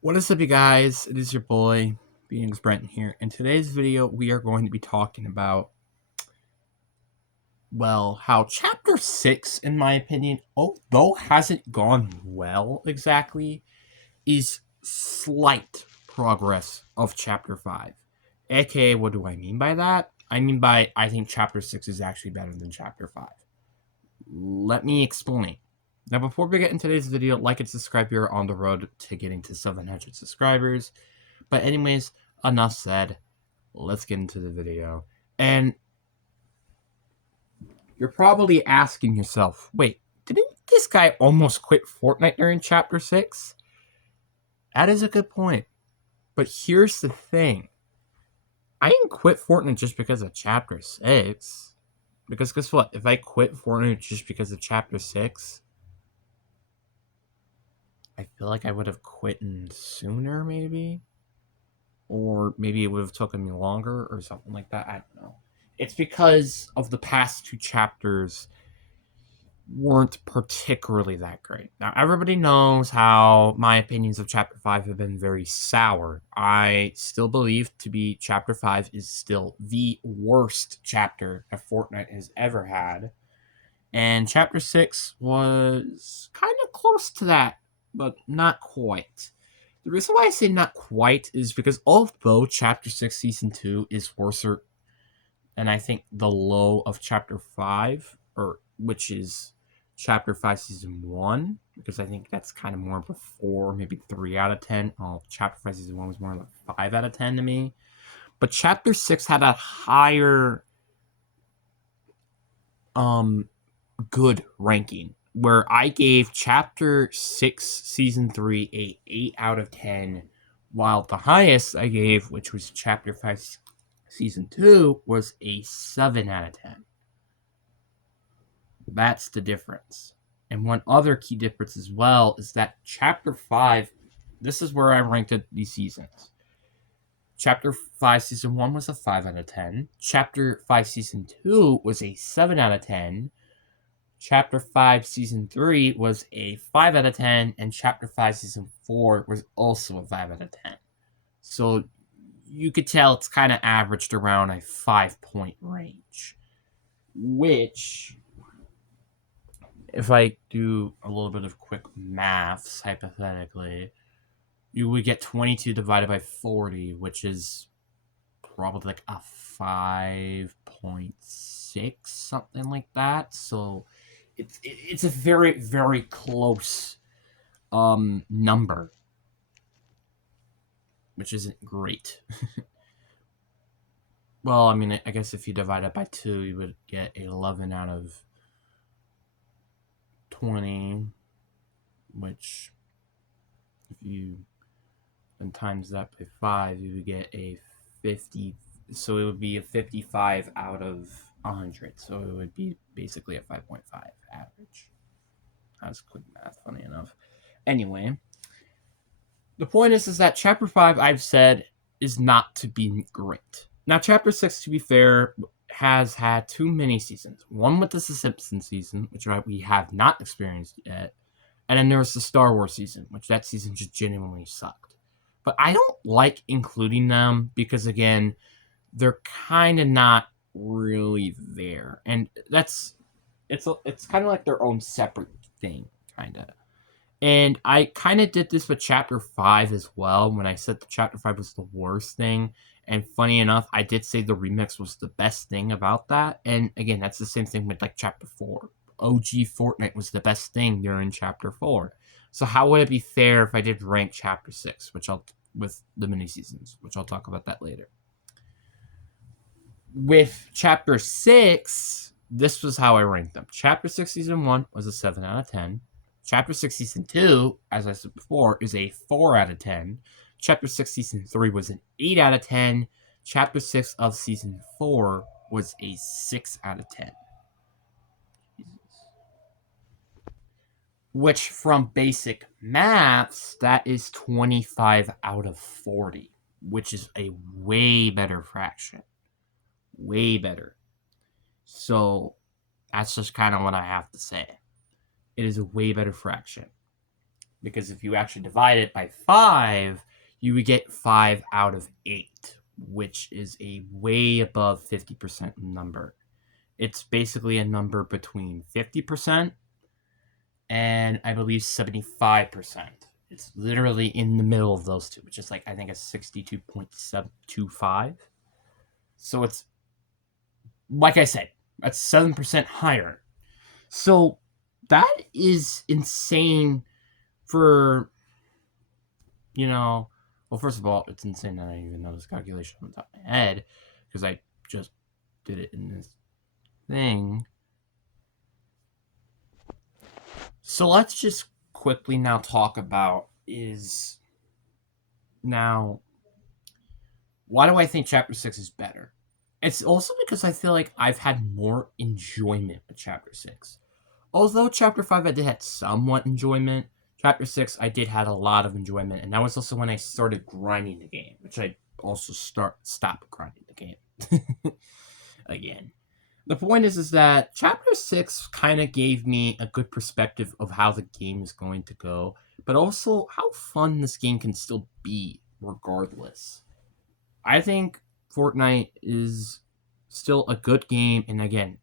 What is up, you guys? It is your boy, Beings Brent here. In today's video, we are going to be talking about, how Chapter 6, in my opinion, although hasn't gone well exactly, is slight progress of Chapter 5. AKA, what do I mean by that? I think Chapter 6 is actually better than Chapter 5. Let me explain. Now, before we get into today's video, like and subscribe. You're on the road to getting to 700 subscribers. But anyways, enough said. Let's get into the video. And you're probably asking yourself, wait, didn't this guy almost quit Fortnite during Chapter 6? That is a good point. But here's the thing. I didn't quit Fortnite just because of Chapter 6. Because guess what? If I quit Fortnite just because of Chapter 6, I feel like I would have quit sooner, maybe? Or maybe it would have taken me longer or something like that. I don't know. It's because of the past two chapters weren't particularly that great. Now, everybody knows how my opinions of Chapter 5 have been very sour. I still believe to be Chapter 5 is still the worst chapter that Fortnite has ever had. And Chapter 6 was kind of close to that, but not quite. The reason why I say not quite is because although Chapter 6 Season 2 is worse than I think the low of Chapter 5, or which is Chapter 5 Season 1, because I think that's kind of more of a 4, maybe 3 out of 10. Chapter 5 Season 1 was more like 5 out of 10 to me. But Chapter 6 had a higher good ranking, where I gave Chapter 6 Season 3 a 8 out of 10, while the highest I gave, which was Chapter 5 Season 2, was a 7 out of 10. That's the difference. And one other key difference as well is that Chapter 5, this is where I ranked these seasons. Chapter 5 Season 1 was a 5 out of 10. Chapter 5 Season 2 was a 7 out of 10. Chapter 5 Season 3 was a 5 out of 10, and Chapter 5 Season 4 was also a 5 out of 10. So you could tell it's kind of averaged around a 5-point range, which, if I do a little bit of quick maths, hypothetically, you would get 22 divided by 40, which is probably like a 5.6, something like that. So it's a very, very close number, which isn't great. Well, I mean, I guess if you divide it by 2, you would get 11 out of 20, which, if you then times that by 5, you would get a 50. So it would be a 55 out of 100. So it would be basically a 5.5 average. That's quick math, funny enough. Anyway, the point is that Chapter 5, I've said, is not to be great. Now, Chapter 6, to be fair, has had 2 mini seasons. One with the Simpsons season, which we have not experienced yet, and then there was the Star Wars season, which that season just genuinely sucked. But I don't like including them because, again, they're kind of not really there, and it's kind of like their own separate thing, kind of. And I kind of did this with Chapter 5 as well, when I said that Chapter 5 was the worst thing. And funny enough, I did say the remix was the best thing about that. And again, that's the same thing with like Chapter 4. OG Fortnite was the best thing during Chapter 4. So how would it be fair if I did rank Chapter 6, with the mini seasons, which I'll talk about that later. With Chapter 6, this was how I ranked them. Chapter 6 Season 1 was a 7 out of 10. Chapter 6 Season 2, as I said before, is a 4 out of 10. Chapter 6 Season 3 was an 8 out of 10. Chapter 6 of Season 4 was a 6 out of 10. Jesus. Which, from basic maths, that is 25 out of 40, which is a way better fraction. Way better. So, that's just kind of what I have to say. It is a way better fraction. because if you actually divide it by 5, you would get 5 out of 8, which is a way above 50% number. It's basically a number between 50% and I believe 75%. It's literally in the middle of those two, which is like I think a 62.725. So it's like I said, that's 7% higher. So that is insane for, well, first of all, it's insane that I even know this calculation on the top of my head because I just did it in this thing. So let's just quickly now talk about why do I think Chapter 6 is better? It's also because I feel like I've had more enjoyment with Chapter 6. Although Chapter 5 I did have somewhat enjoyment, Chapter 6 I did have a lot of enjoyment, and that was also when I started grinding the game, which I also stopped grinding the game. Again. The point is that Chapter 6 kind of gave me a good perspective of how the game is going to go, but also how fun this game can still be regardless. I think Fortnite is still a good game, and again,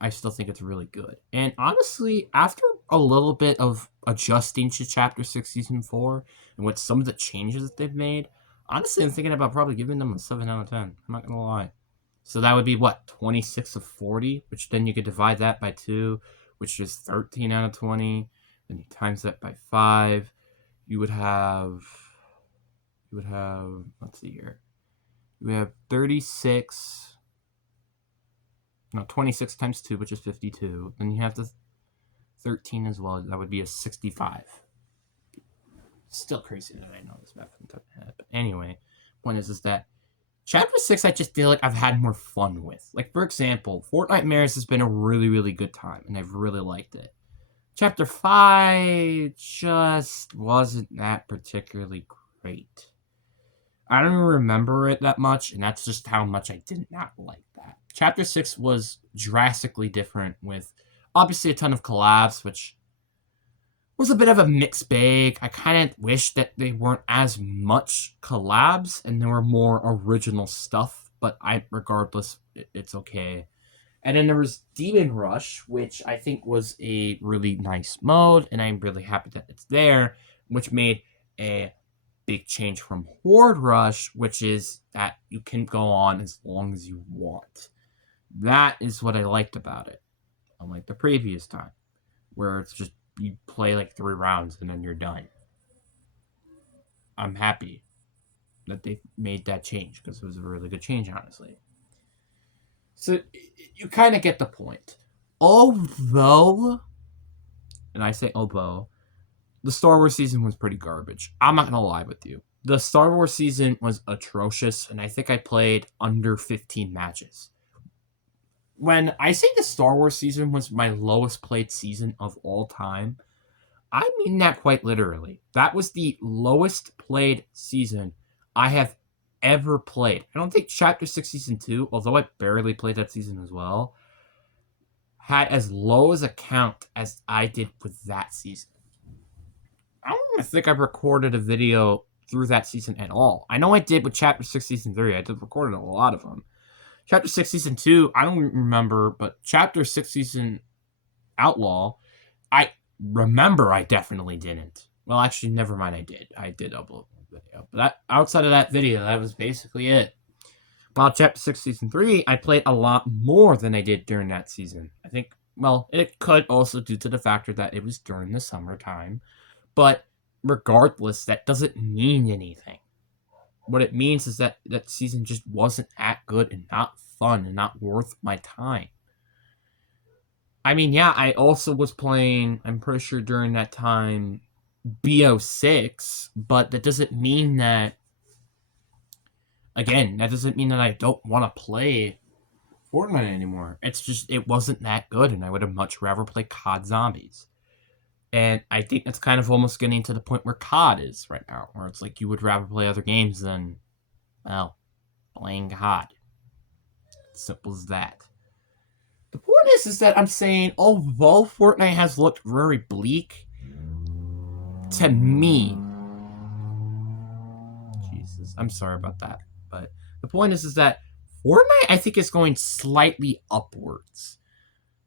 I still think it's really good. And honestly, after a little bit of adjusting to Chapter 6 Season 4, and with some of the changes that they've made, honestly, I'm thinking about probably giving them a 7 out of 10. I'm not going to lie. So that would be, 26 of 40? Which then you could divide that by 2, which is 13 out of 20. Then you times that by 5. You would have, let's see here. We have 36. No, 26 times 2, which is 52. Then you have the 13 as well. That would be a 65. Still crazy that I know this math from the top of my head. But anyway, point is that Chapter 6 I just feel like I've had more fun with. Like, for example, Fortnite Mares has been a really, really good time, and I've really liked it. Chapter 5 just wasn't that particularly great. I don't even remember it that much, and that's just how much I did not like that. Chapter 6 was drastically different with, obviously, a ton of collabs, which was a bit of a mixed bag. I kind of wish that they weren't as much collabs and there were more original stuff, but regardless, it's okay. And then there was Demon Rush, which I think was a really nice mode, and I'm really happy that it's there, which made a big change from Horde Rush, which is that you can go on as long as you want. That is what I liked about it, unlike the previous time, where it's just you play like 3 rounds and then you're done. I'm happy that they made that change because it was a really good change, honestly. So you kind of get the point. Although, and I say although, the Star Wars season was pretty garbage. I'm not gonna lie with you. The Star Wars season was atrocious, and I think I played under 15 matches. When I say the Star Wars season was my lowest played season of all time, I mean that quite literally. That was the lowest played season I have ever played. I don't think Chapter 6 Season 2, although I barely played that season as well, had as low as a count as I did with that season. I don't even think I recorded a video through that season at all. I know I did with Chapter 6 Season 3. I did recorded a lot of them. Chapter 6 Season 2, I don't remember, but Chapter 6 Season Outlaw, I remember I definitely didn't. Well, actually, never mind, I did. I did upload a video. But outside of that video, that was basically it. While Chapter 6 Season 3, I played a lot more than I did during that season. I think, well, it could also due to the factor that it was during the summertime. But regardless, that doesn't mean anything. What it means is that that season just wasn't that good and not fun and not worth my time. I mean, yeah, I also was playing, I'm pretty sure during that time, BO6, but that doesn't mean that, again, that doesn't mean that I don't want to play Fortnite anymore. It's just, it wasn't that good, and I would have much rather play COD Zombies. And I think that's kind of almost getting to the point where COD is right now, where it's like you would rather play other games than, well, playing COD. Simple as that. The point is that I'm saying, although Fortnite has looked very bleak, to me, Jesus, I'm sorry about that, but the point is that Fortnite, I think, is going slightly upwards.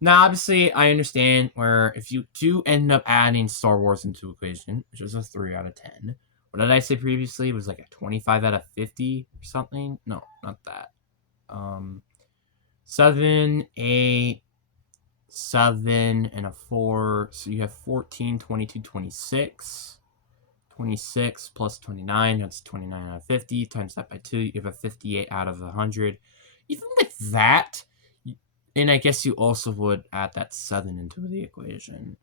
Now, obviously, I understand where if you do end up adding Star Wars into equation, which was a 3 out of 10, what did I say previously? It was like a 25 out of 50 or something? No, not that. 7, 8, 7, and a 4. So you have 14, 22, 26. 26 plus 29, that's 29 out of 50. Times that by 2, you have a 58 out of 100. Even with that, and I guess you also would add that 7 into the equation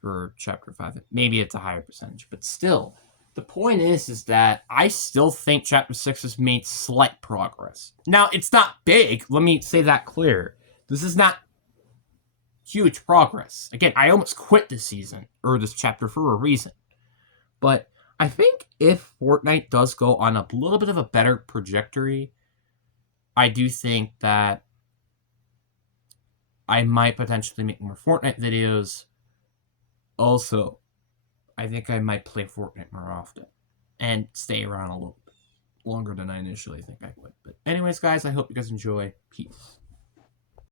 for Chapter 5. Maybe it's a higher percentage, but still. The point is that I still think Chapter 6 has made slight progress. Now, it's not big. Let me say that clear. This is not huge progress. Again, I almost quit this season, or this chapter, for a reason. But I think if Fortnite does go on a little bit of a better trajectory, I do think that I might potentially make more Fortnite videos. Also, I think I might play Fortnite more often and stay around a little bit longer than I initially think I would. But anyways, guys, I hope you guys enjoy. Peace.